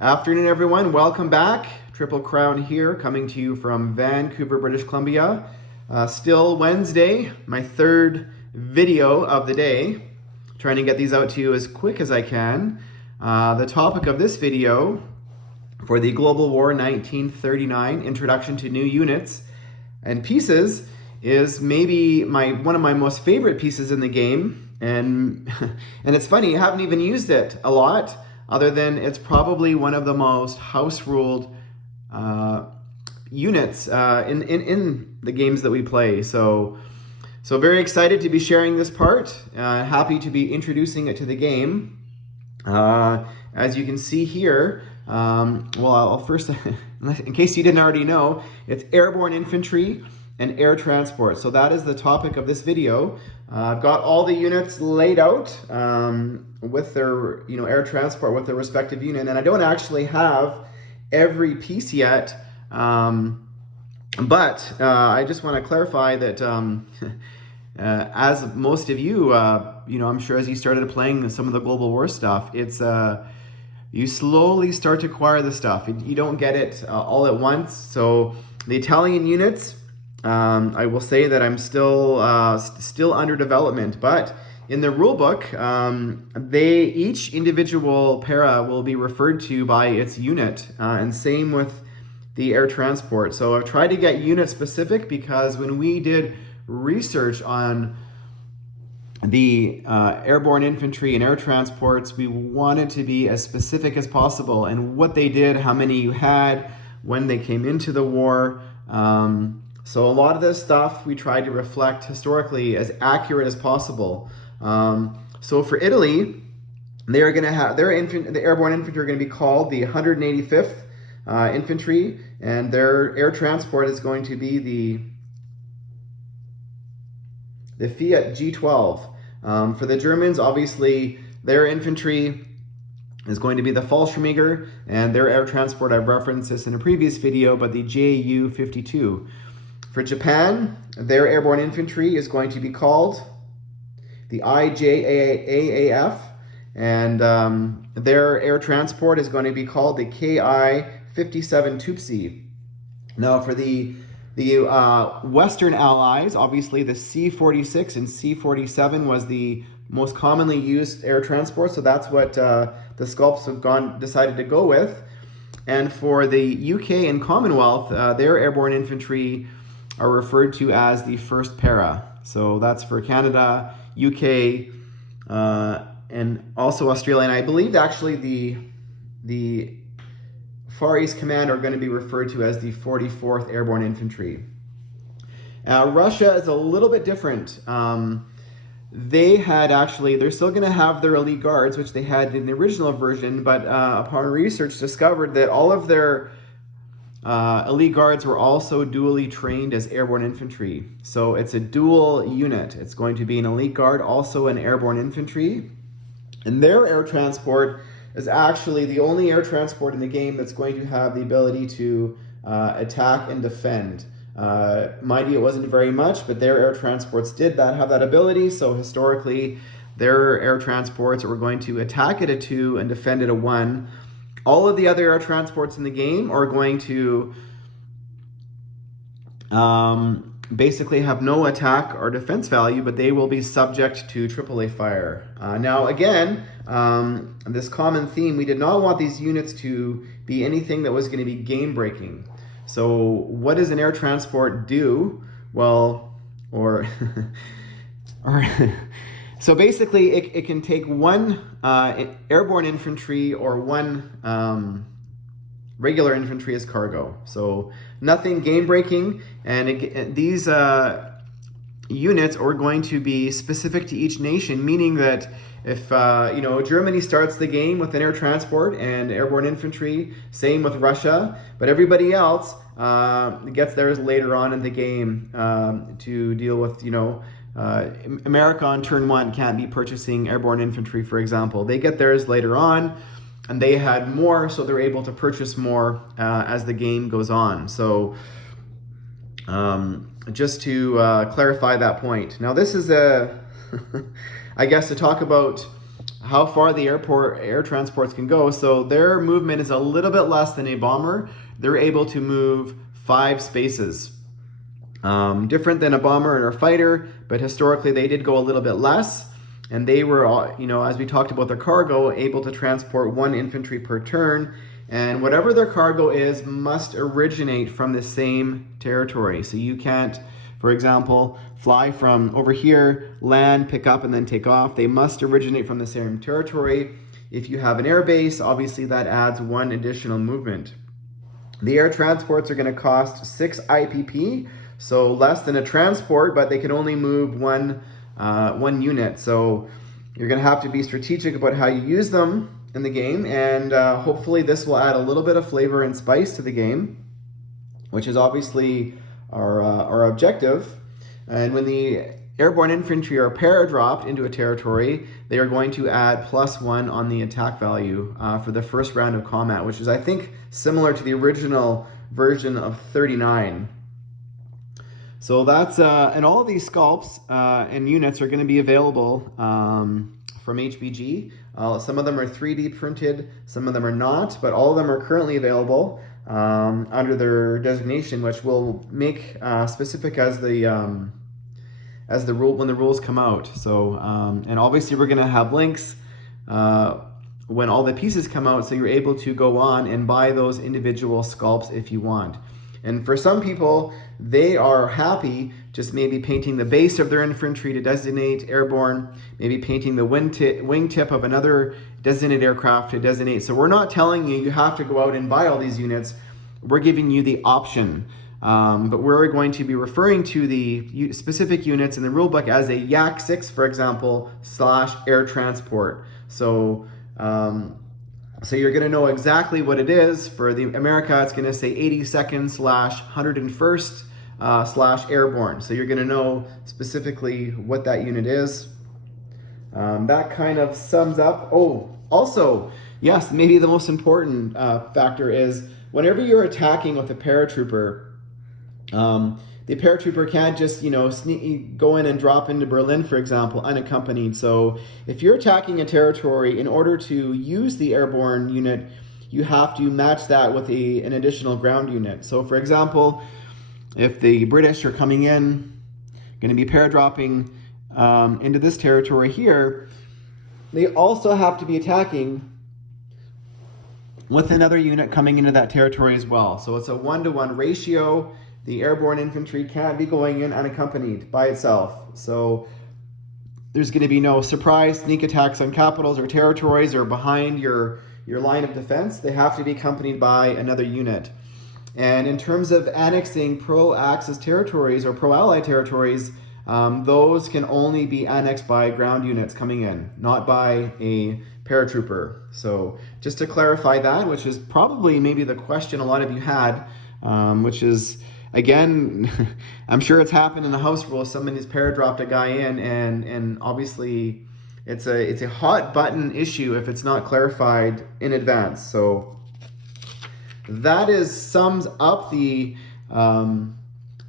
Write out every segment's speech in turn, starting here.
Afternoon, everyone. Welcome back. Triple Crown here, coming to you from Vancouver, British Columbia. Still Wednesday, my third video of the day. Trying to get these out to you as quick as I can. The topic of this video for the Global War 1939 Introduction to New Units and Pieces is maybe one of my most favorite pieces in the game. And it's funny, I haven't even used it a lot, other than it's probably one of the most house-ruled units in the games that we play. So very excited to be sharing this part. Happy to be introducing it to the game. As you can see here, I'll first, in case you didn't already know, it's Airborne Infantry and Air Transport. So that is the topic of this video. I've got all the units laid out with their, air transport with their respective unit, and I don't actually have every piece yet. But I just want to clarify that as most of you, I'm sure as you started playing some of the Global War stuff, it's you slowly start to acquire the stuff. You don't get it all at once. So the Italian units, I will say that I'm still under development, but in the rule book, each individual para will be referred to by its unit, and same with the air transport. So I've tried to get unit specific because when we did research on the airborne infantry and air transports, we wanted to be as specific as possible and what they did, how many you had, when they came into the war. So a lot of this stuff we tried to reflect historically as accurate as possible. So for Italy, they are going to have the airborne infantry are going to be called the 185th Infantry, and their air transport is going to be the Fiat G12. For the Germans, obviously, their infantry is going to be the Fallschirmjäger, and their air transport, I've referenced this in a previous video, but the Ju-52. For Japan, their airborne infantry is going to be called the IJAAF, and their air transport is going to be called the Ki-57 Tupsi. Now for the Western Allies, obviously the C-46 and C-47 was the most commonly used air transport, so that's what the Sculpts have decided to go with. And for the UK and Commonwealth, their airborne infantry are referred to as the first para. So that's for Canada, UK, and also Australia. And I believe actually the Far East Command are going to be referred to as the 44th Airborne Infantry. Russia is a little bit different. They're still going to have their elite guards, which they had in the original version, but upon research discovered that all of their elite guards were also dually trained as airborne infantry. So it's a dual unit. It's going to be an elite guard, also an airborne infantry. And their air transport is actually the only air transport in the game that's going to have the ability to attack and defend. Mind you, it wasn't very much, but their air transports did have that ability. So historically, their air transports were going to attack at a 2 and defend at a 1. All of the other air transports in the game are going to basically have no attack or defense value, but they will be subject to AAA fire. Now again, this common theme, we did not want these units to be anything that was going to be game breaking. So what does an air transport do? Well, so basically it can take one airborne infantry or one regular infantry as cargo. So nothing game breaking, and these units are going to be specific to each nation, meaning that if Germany starts the game with an air transport and airborne infantry, same with Russia, but everybody else gets theirs later on in the game to deal with, America on turn 1 can't be purchasing airborne infantry, for example. They get theirs later on, and they had more, so they're able to purchase more as the game goes on. So just to clarify that point. Now this is I guess to talk about how far the air transports can go. So their movement is a little bit less than a bomber. They're able to move 5 spaces. Different than a bomber or a fighter, but historically they did go a little bit less. And they were, as we talked about their cargo, able to transport 1 infantry per turn. And whatever their cargo is must originate from the same territory. So you can't, for example, fly from over here, land, pick up, and then take off. They must originate from the same territory. If you have an air base, obviously that adds 1 additional movement. The air transports are going to cost 6 IPP, so less than a transport, but they can only move one unit. So you're going to have to be strategic about how you use them in the game, and hopefully this will add a little bit of flavor and spice to the game, which is obviously our objective. And when the airborne infantry are para-dropped into a territory, they are going to add +1 on the attack value for the first round of combat, which is, I think, similar to the original version of 39. So that's, and all of these sculpts and units are going to be available from HBG. Some of them are 3D printed, some of them are not, but all of them are currently available under their designation, which will make specific as the rule when the rules come out. So and obviously we're going to have links when all the pieces come out, so you're able to go on and buy those individual sculpts if you want. And for some people, they are happy just maybe painting the base of their infantry to designate airborne, maybe painting the wingtip of another designated aircraft to designate. So we're not telling you have to go out and buy all these units. We're giving you the option. But we're going to be referring to the specific units in the rulebook as a Yak 6, for example, /air transport. So so you're going to know exactly what it is. For the America, it's going to say 82nd /101st /airborne. So you're going to know specifically what that unit is. That kind of sums up. Oh, also, yes, maybe the most important factor is whenever you're attacking with a paratrooper, the paratrooper can't just, go in and drop into Berlin, for example, unaccompanied. So if you're attacking a territory, in order to use the airborne unit, you have to match that with an additional ground unit. So for example, if the British are coming in, going to be paradropping into this territory here, they also have to be attacking with another unit coming into that territory as well. So it's a 1-to-1 ratio. The airborne infantry can't be going in unaccompanied by itself. So there's going to be no surprise sneak attacks on capitals or territories or behind your line of defense. They have to be accompanied by another unit. And in terms of annexing pro-Axis territories or pro-Allied territories, those can only be annexed by ground units coming in, not by a paratrooper. So just to clarify that, which is probably maybe the question a lot of you had, which is, again, I'm sure it's happened in the house rule. Somebody's paradropped a guy in, and obviously it's a hot button issue if it's not clarified in advance. So that sums up the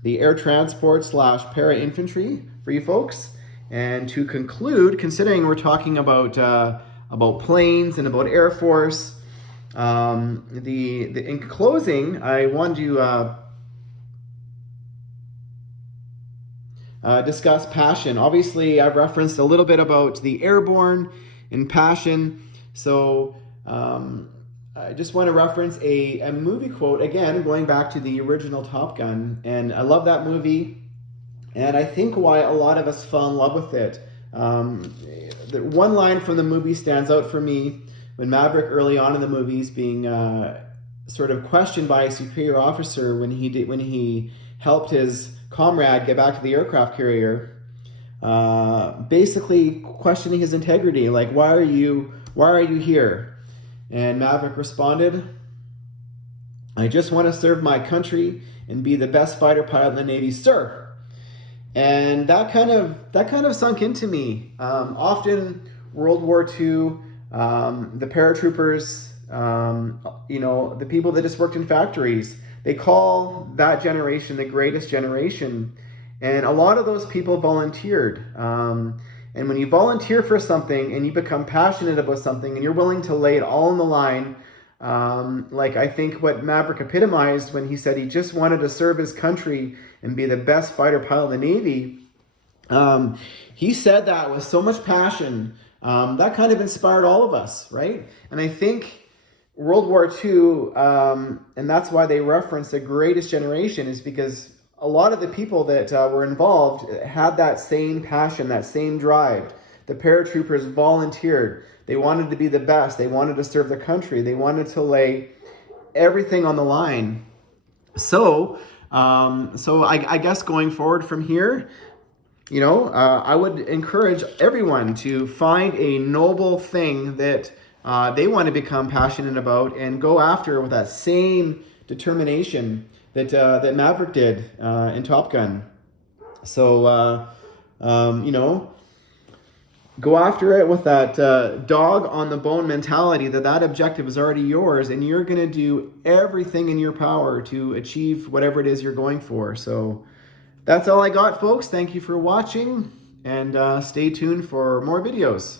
air transport / para infantry for you folks. And to conclude, considering we're talking about planes and about Air Force, in closing, I want to discuss passion. Obviously, I've referenced a little bit about the airborne and passion. So I just want to reference a movie quote, again, going back to the original Top Gun. And I love that movie. And I think why a lot of us fell in love with it. The one line from the movie stands out for me when Maverick, early on in the movie, is being sort of questioned by a superior officer when he helped his comrade get back to the aircraft carrier, basically questioning his integrity, like, why are you here? And Maverick responded, "I just want to serve my country and be the best fighter pilot in the Navy, sir." And that kind of sunk into me. Often World War II, the paratroopers, the people that just worked in factories, they call that generation the greatest generation. And a lot of those people volunteered. And when you volunteer for something and you become passionate about something and you're willing to lay it all on the line, like I think what Maverick epitomized when he said he just wanted to serve his country and be the best fighter pilot in the Navy, he said that with so much passion. That kind of inspired all of us, right? And I think World War II, and that's why they reference the greatest generation, is because a lot of the people that were involved had that same passion, that same drive. The paratroopers volunteered. They wanted to be the best. They wanted to serve their country. They wanted to lay everything on the line. So I guess going forward from here, I would encourage everyone to find a noble thing that they want to become passionate about and go after with that same determination that Maverick did in Top Gun. So, go after it with that dog on the bone mentality, that objective is already yours, and you're going to do everything in your power to achieve whatever it is you're going for. So that's all I got, folks. Thank you for watching, and stay tuned for more videos.